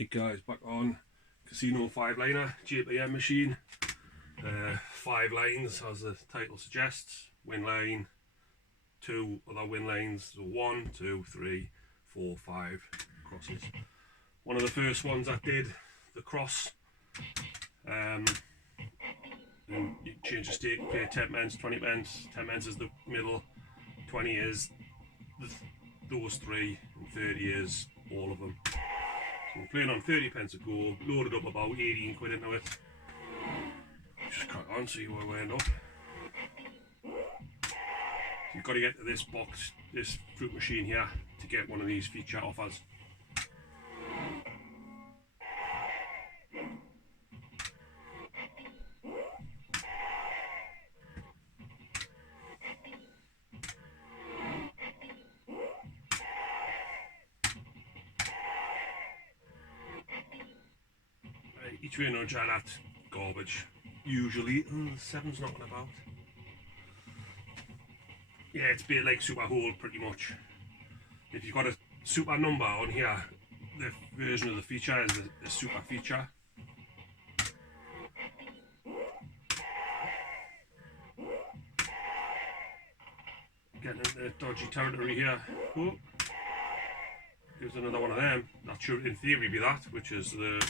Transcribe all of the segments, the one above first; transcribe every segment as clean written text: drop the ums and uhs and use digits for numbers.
Hey guys, back on Casino 5-liner JPM machine. 5 lines as the title suggests. Win line, 2 other win lines, so 1, 2, 3, 4, 5 crosses. One of the first ones that did the cross, and you change the stake, pay 10 pence, 20 pence, 10 pence is the middle, 20 is those 3, and 30 is all of them. So we're playing on 30 pence a go, loaded up about 18 quid into it. Just crack on, see where we end up. So you've got to get to this box, this fruit machine here, to get one of these feature offers. Each way nudge and that's garbage. Usually, 7's knocking about. Yeah, it's a bit like super hold pretty much. If you've got a super number on here, the version of the feature is the super feature. Getting into dodgy territory here. Oh, here's another one of them. That should in theory be that, which is the...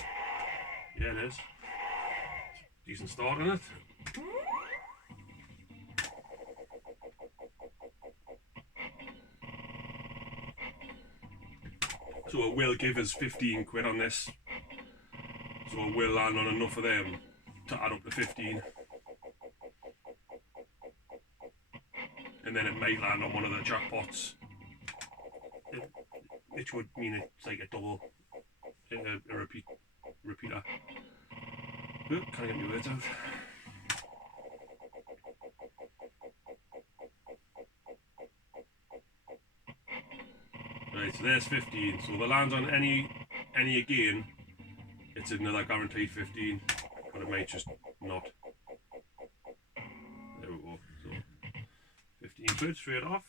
Yeah, it is. Decent start on it. So it will give us 15 quid on this. So it will land on enough of them to add up to 15. And then it might land on one of the jackpots, which would mean it's like a double, a repeater. Oh, can't get my words out. Right, so there's 15. So if it lands on any again, it's another guaranteed 15, but it might just not. There we go. So 15 quid straight off.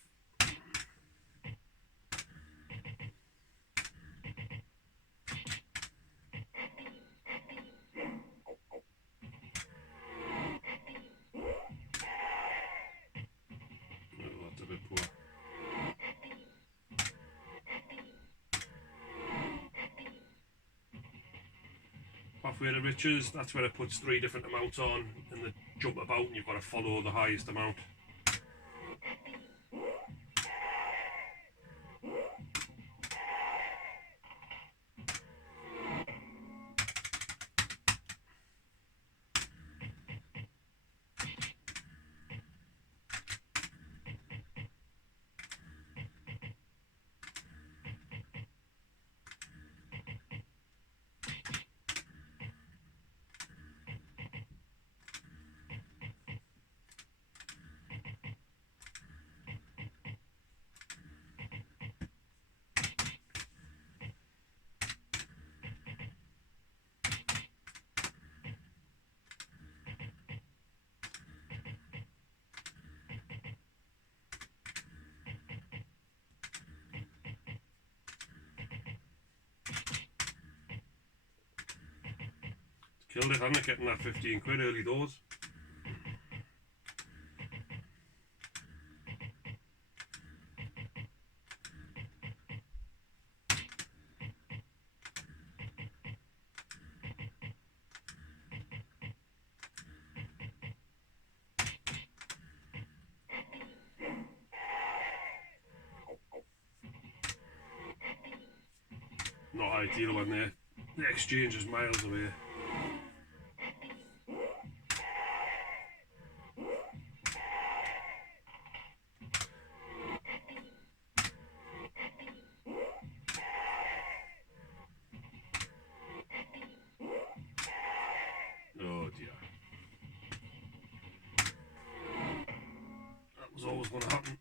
That's a bit poor. Pathway to riches, that's where it puts 3 different amounts on and they jump about and you've got to follow the highest amount. Killed it, hadn't it, getting that 15 quid early doors. Not ideal when the exchange is miles away. Oh dear. That was always going to happen.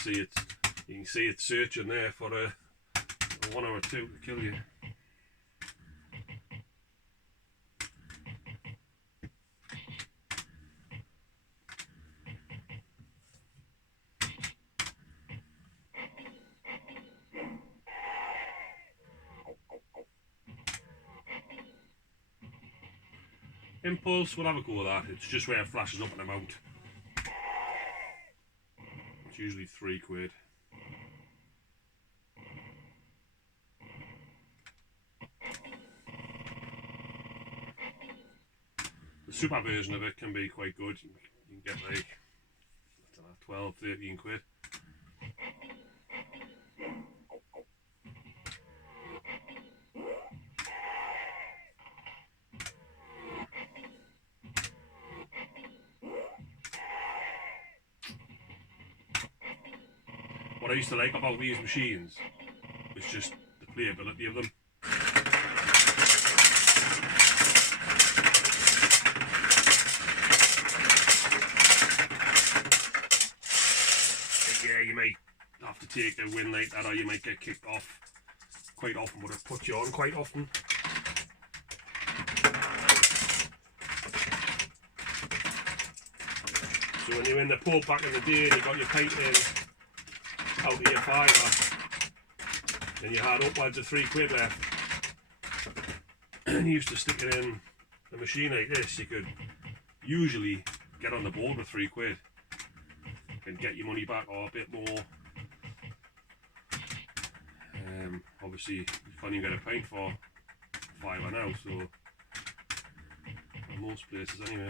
see it. You can see it searching there for a 1 or 2 to kill you. Impulse, we'll have a go with that. It's just where it flashes up and I'm out. It's usually £3. The super version of it can be quite good. You can get like, I don't know, 12, 13 quid. What I used to like about these machines was just the playability of them. Yeah, you might have to take a win like that, or you might get kicked off quite often, but it puts you on quite often. So when you're in the pub back in the day and you got your pint in out of your fiver and you had upwards of £3 left and you used to stick it in a machine like this, you could usually get on the board with £3 and get your money back or a bit more. Obviously you can't even get a pint for £5 now, so in most places anyway.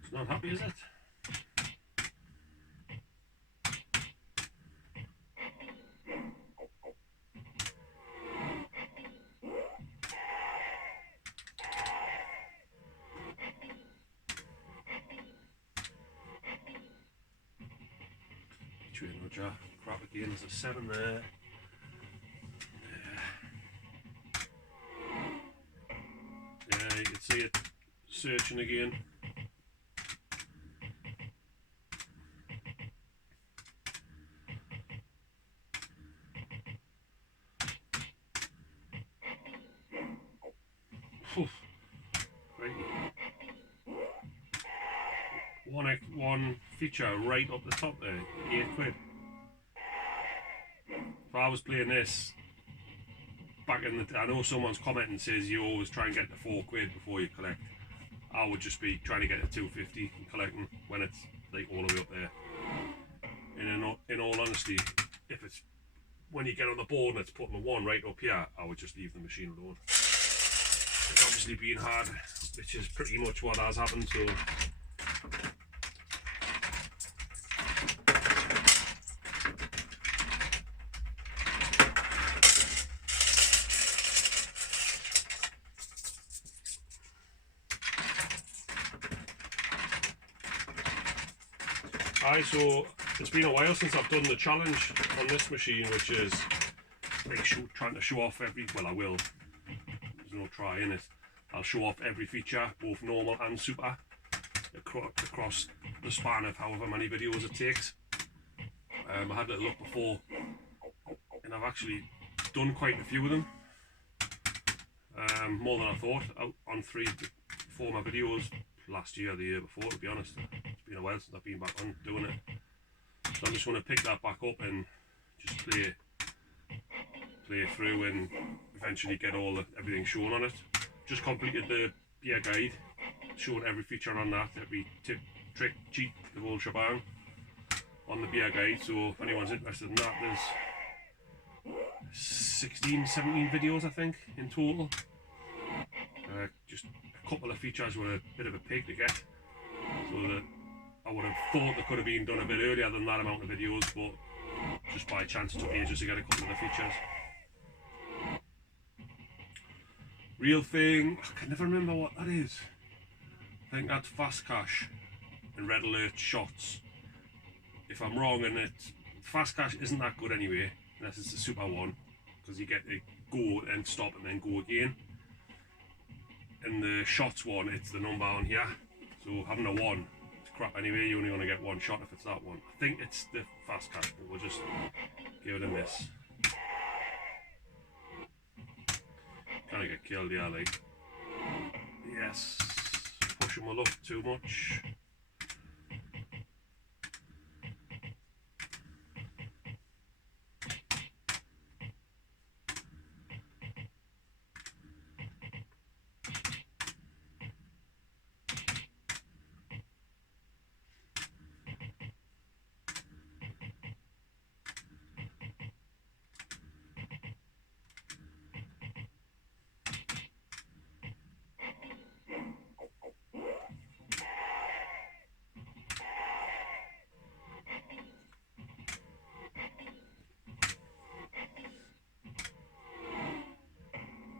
It's not happy, is it? Roger, crap again, there's a 7 there. Yeah, you can see it searching again. One feature right up the top there, £8. If I was playing this back in the, I know someone's commenting says you always try and get the £4 before you collect. I would just be trying to get the 250 and collecting when it's like all the way up there. And in all honesty, if it's when you get on the board and it's putting the 1 right up here, I would just leave the machine alone. It's obviously been hard, which is pretty much what has happened. So so it's been a while since I've done the challenge on this machine, which is like trying to show off every, well I will, there's no try in it, I'll show off every feature, both normal and super, across the span of however many videos it takes. I had a little look before and I've actually done quite a few of them, more than I thought, out on 3 4 my videos last year, the year before, to be honest. It's been a while since I've been back on doing it, so I'm just going to pick that back up and just play through and eventually get everything shown on it. Just completed the beer guide, showing every feature on that, every tip, trick, cheat, the whole shebang on the beer guide. So if anyone's interested in that, there's 16, 17 videos I think in total. Just a couple of features were a bit of a pig to get, so that I would have thought they could have been done a bit earlier than that amount of videos, but just by chance it took ages to get a couple of the features. Real thing, I can never remember what that is. I think that's fast cash and red alert shots. If I'm wrong, and it fast cash isn't that good anyway, unless it's a super one, because you get to go and stop and then go again. And the shots one, it's the number on here, so having a one, it's crap anyway. You only want to get one shot if it's that one. I think it's the fast cash, but we'll just give it a miss. Kind of get killed here, like. Yes, pushing my luck too much.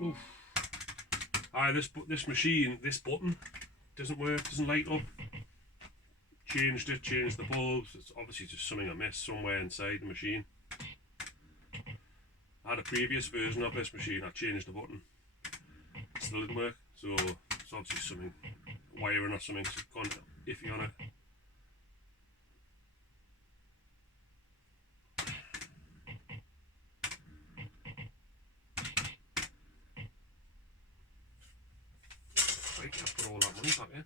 Oof. This machine, this button doesn't work, doesn't light up. Changed the bulbs. It's obviously just something I missed somewhere inside the machine. I had a previous version of this machine, I changed the button. It still didn't work, so it's obviously something, wiring or something gone iffy on it. Right, I've put all that money back in.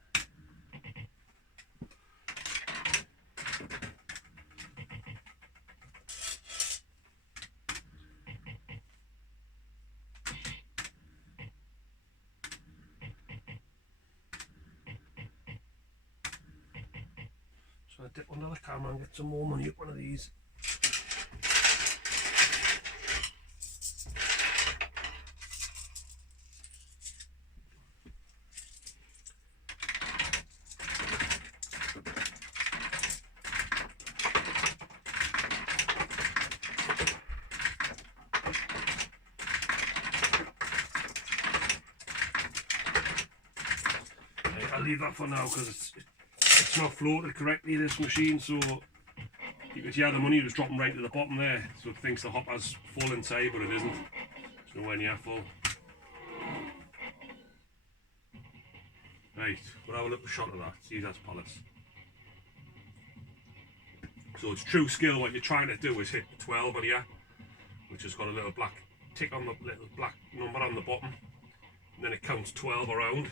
So I dip under the camera and get some more money up one of these. I'll leave that for now because it's not floated correctly, this machine, so you could hear the money was dropping right to the bottom there, so it thinks the hopper's full inside, but it isn't. It's nowhere near full. Right, we'll have a little shot of that. See, that's pallets. So it's true skill. What you're trying to do is hit 12 on here, which has got a little black tick on the little black number on the bottom, and then it counts 12 around.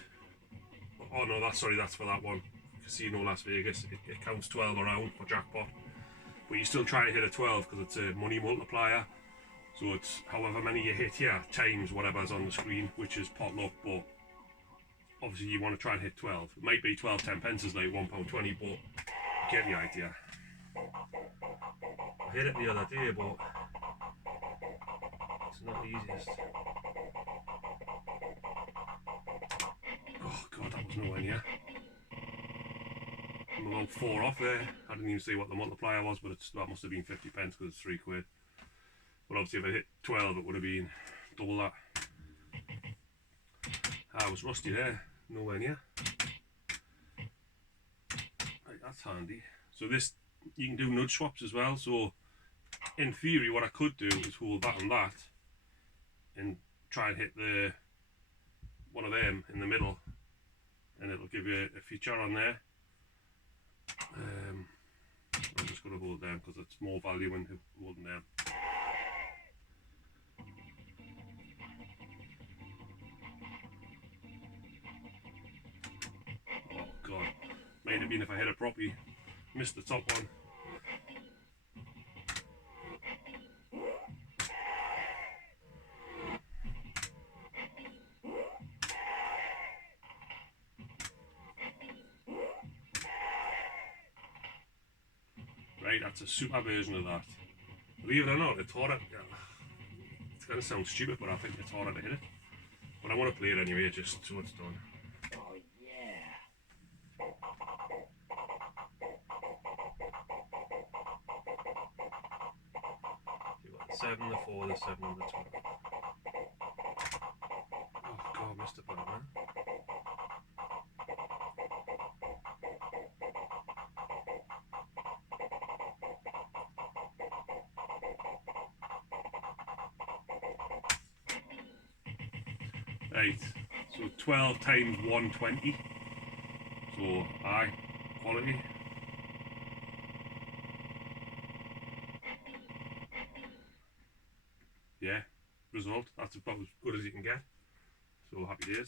Oh no, that's for that one. Casino Las Vegas. It counts 12 around for jackpot, but you're still trying to hit a 12 because it's a money multiplier. So it's however many you hit here times whatever's on the screen, which is pot luck. But obviously you want to try and hit 12. It might be 12 10 pence is like £1.20, but you get the idea. I hit it the other day, but it's not the easiest. Oh god, that was nowhere near. I'm about 4 off there. I didn't even see what the multiplier was, but that must have been 50 pence because it's £3. But obviously if I hit 12 it would have been double that. I was rusty there, nowhere near. Right, that's handy. So this, you can do nudge swaps as well. So in theory what I could do is hold that and that and try and hit the one of them in the middle, and it'll give you a feature on there. I'm just going to hold them because it's more value in holding them. Oh god, might have been if I hit it properly. Missed the top one. Right, that's a super version of that. Believe it or not, it's harder. It's going to sound stupid, but I think it's harder to hit it. But I want to play it anyway, just so it's done. Oh yeah. You got the 7, the 4, the 7, and the 12. Oh god, adjust it better now. Right, so 12 times 120, so aye, quality. Yeah, result, that's about as good as you can get, so happy days.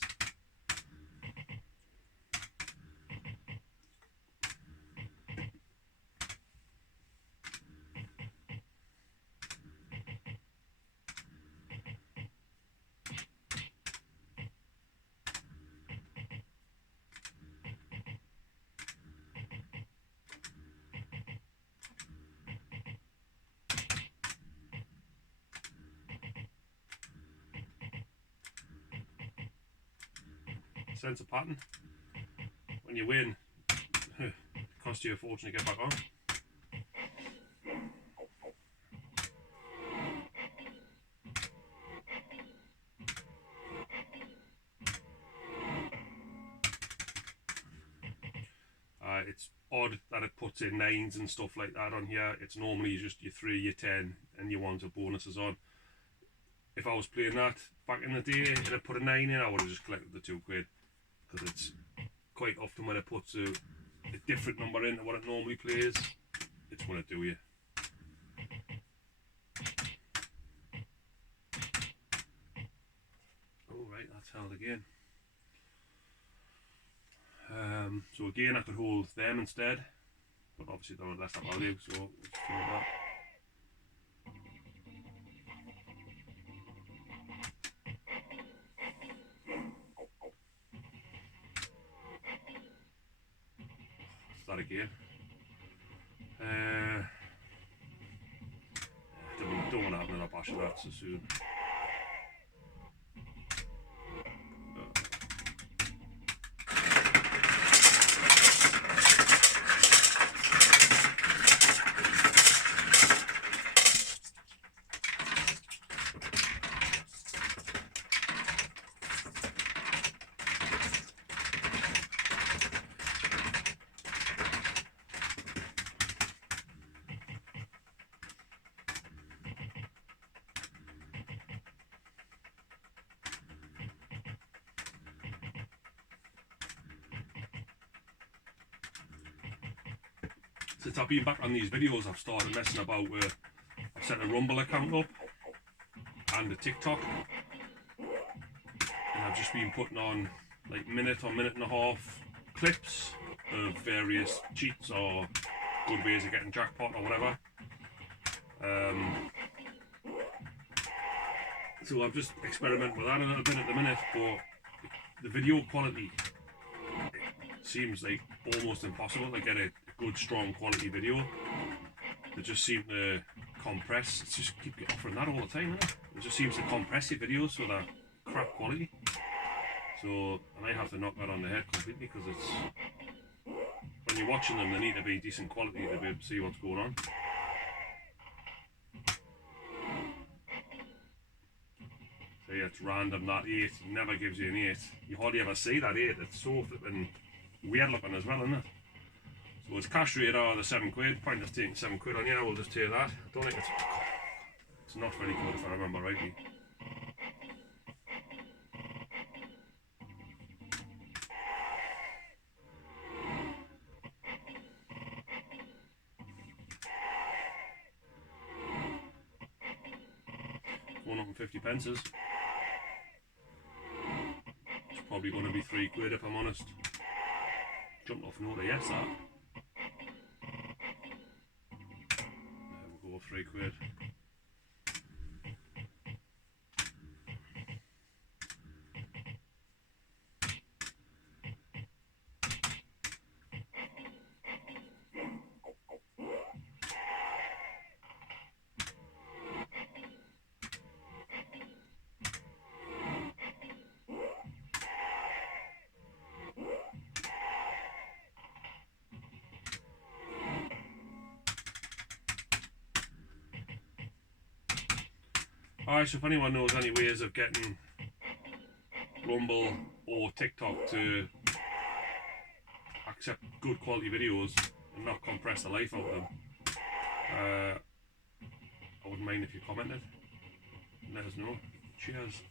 Sense of pattern. When you win, it costs you a fortune to get back on. It's odd that it puts in 9s and stuff like that on here. It's normally just your 3, your 10 and your 1s or bonuses on. If I was playing that back in the day and I put a 9 in, I would have just collected the £2, because it's quite often when it puts a different number into what it normally plays, it's going to do you. Alright, that's held again. So again, I could hold them instead, but obviously they're less that value, so we'll just do that. That again. Don't want to have another bash of that so soon. Since I've been back on these videos, I've started messing about with, I've set a Rumble account up and a TikTok, and I've just been putting on like minute or minute and a half clips of various cheats or good ways of getting jackpot or whatever. So I've just experimented with that a little bit at the minute, but the video quality, it seems like almost impossible to get a good strong quality video. They just seem to compress. It's just keep offering that all the time, isn't it? It just seems to compress your videos so they're crap quality. So I might have to knock that on the head completely, because it's, when you're watching them, they need to be decent quality to be able to see what's going on. So yeah, it's random. That 8 never gives you an 8. You hardly ever see that 8. It's so flipping weird looking as well, isn't it? So it's cash rate are the £7. Point of taking £7 on here. We'll just take that. I don't think it's not very good if I remember rightly. £150. It's probably going to be £3 if I'm honest. Jumped off an order, yes, that. We'll go £3. Alright, so if anyone knows any ways of getting Rumble or TikTok to accept good quality videos and not compress the life out of them. I wouldn't mind if you commented. Let us know. Cheers.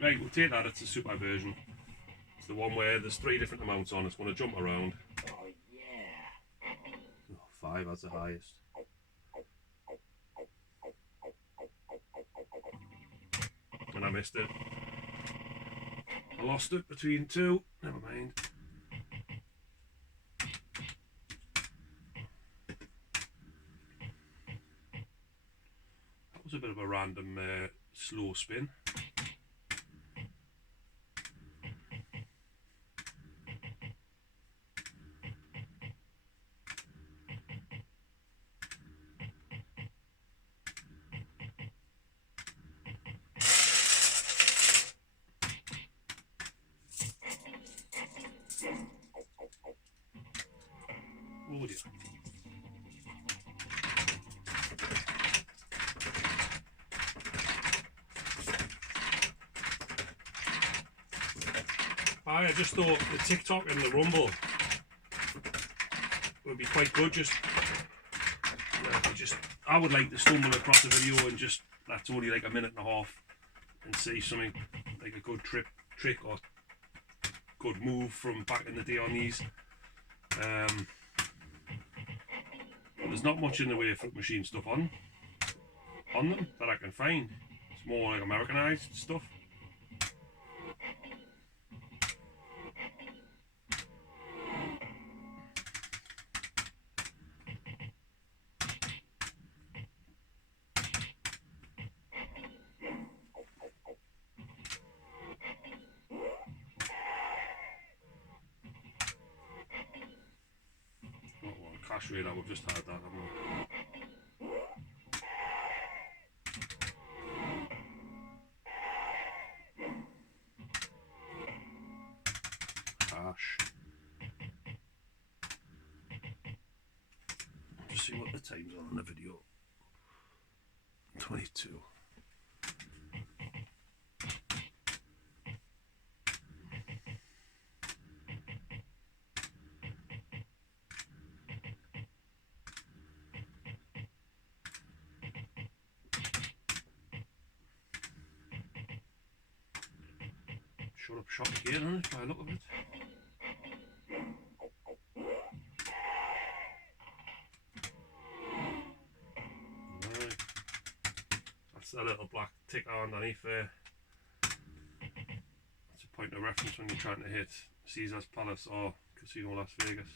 Right, we'll take that. It's a super version. It's the one where there's 3 different amounts on. It's going to jump around. Oh yeah. Oh, 5, that's the highest. And I missed it. I lost it between 2. Never mind. That was a bit of a random slow spin. Oh dear. I just thought the TikTok and the Rumble would be quite good. I would like to stumble across a video and just, that's only like a minute and a half, and see something like a good trick or good move from back in the day on these. There's not much in the way of fruit machine stuff on them that I can find. It's more like Americanized stuff. Oh, well, cash rate, we've just had that, haven't we? Cash. Just see what the time's on in the video. 22. Shut up shop again, isn't it, by the look of it? Right. That's a little black tick underneath there. That's a point of reference when you're trying to hit Caesar's Palace or Casino Las Vegas.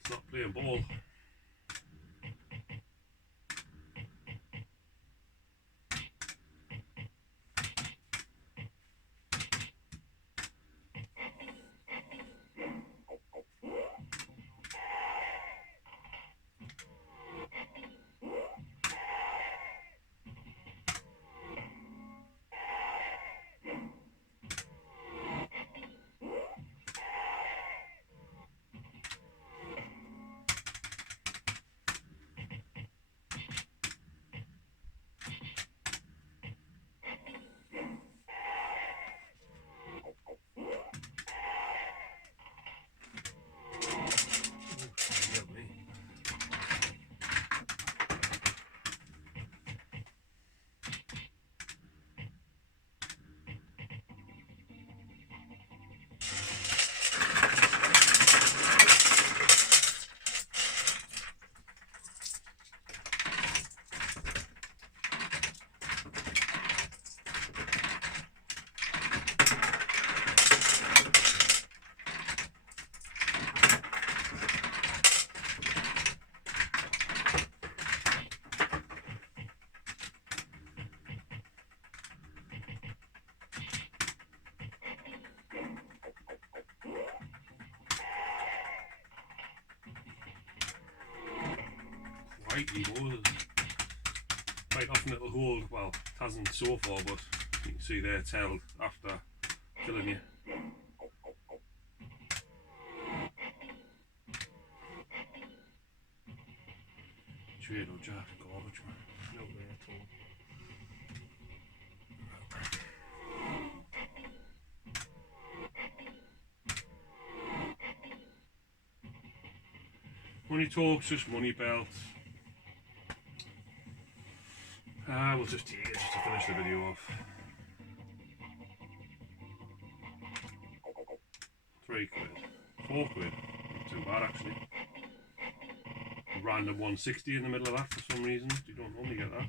It's not playing ball. tightly more. Quite often it'll hold, well, it hasn't so far, but you can see there it's held after killing you. Trade jack, garbage man. No way at all. Money talks, just money belt. We'll just take it just to finish the video off. 3 quid. 4 quid. Not too bad actually. Random 160 in the middle of that for some reason. You don't normally get that.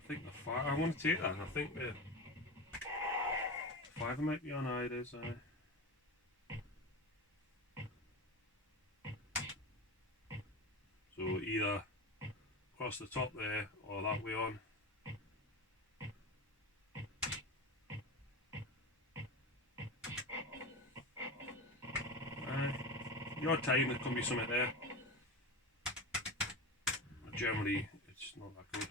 I think the 5, I want to take that. I think the 5 might be on either side. So either across the top there or that way on. The odd time there can be something there. But generally it's not that good.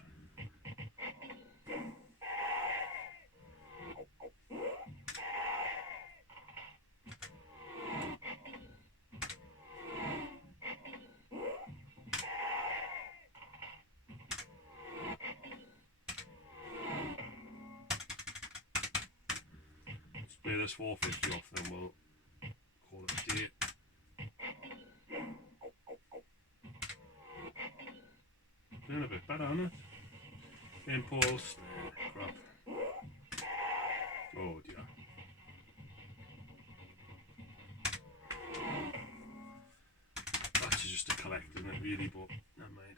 Let's play this 450 off, then we'll call it a day. Doing a bit better, isn't it? Impulse, crap. Oh dear. That's just a collector, isn't it, really, but never mind.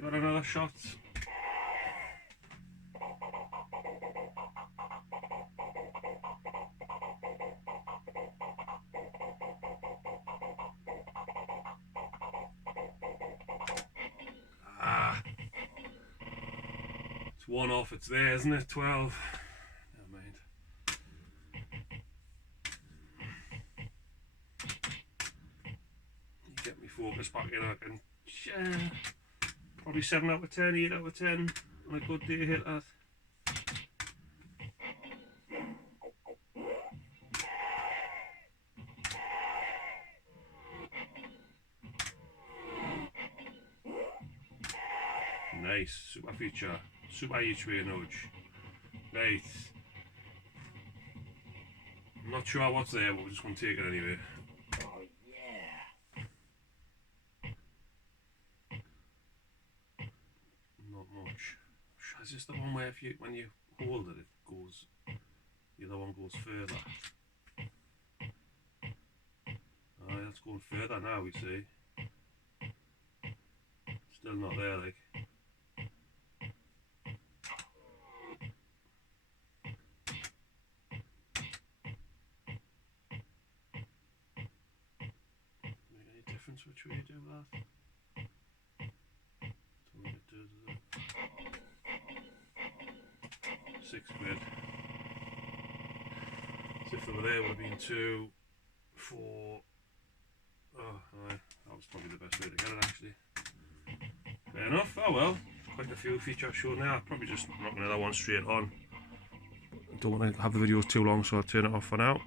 Got another shot. It's one off, it's there, isn't it? 12. Never mind. You get me focus back in, I can probably 7 out of 10, 8 out of 10 on a good day hit that. Nice, super feature, super each way nudge. Right. I'm not sure what's there, but we're just going to take it anyway. Oh yeah. Not much. Is this the one where if you, when you hold it, it goes, the other one goes further? Oh, that's going further now, we see. Still not there, like. Make any difference which way you do that? Don't think it does, does it? 6 quid. So if they were there, it would have been 2, 4. Oh, aye, that was probably the best way to get it actually. Fair enough. Oh well, quite a few features shown there. I'll probably just knock another one straight on. Don't want to have the videos too long, so I'll turn it off for now.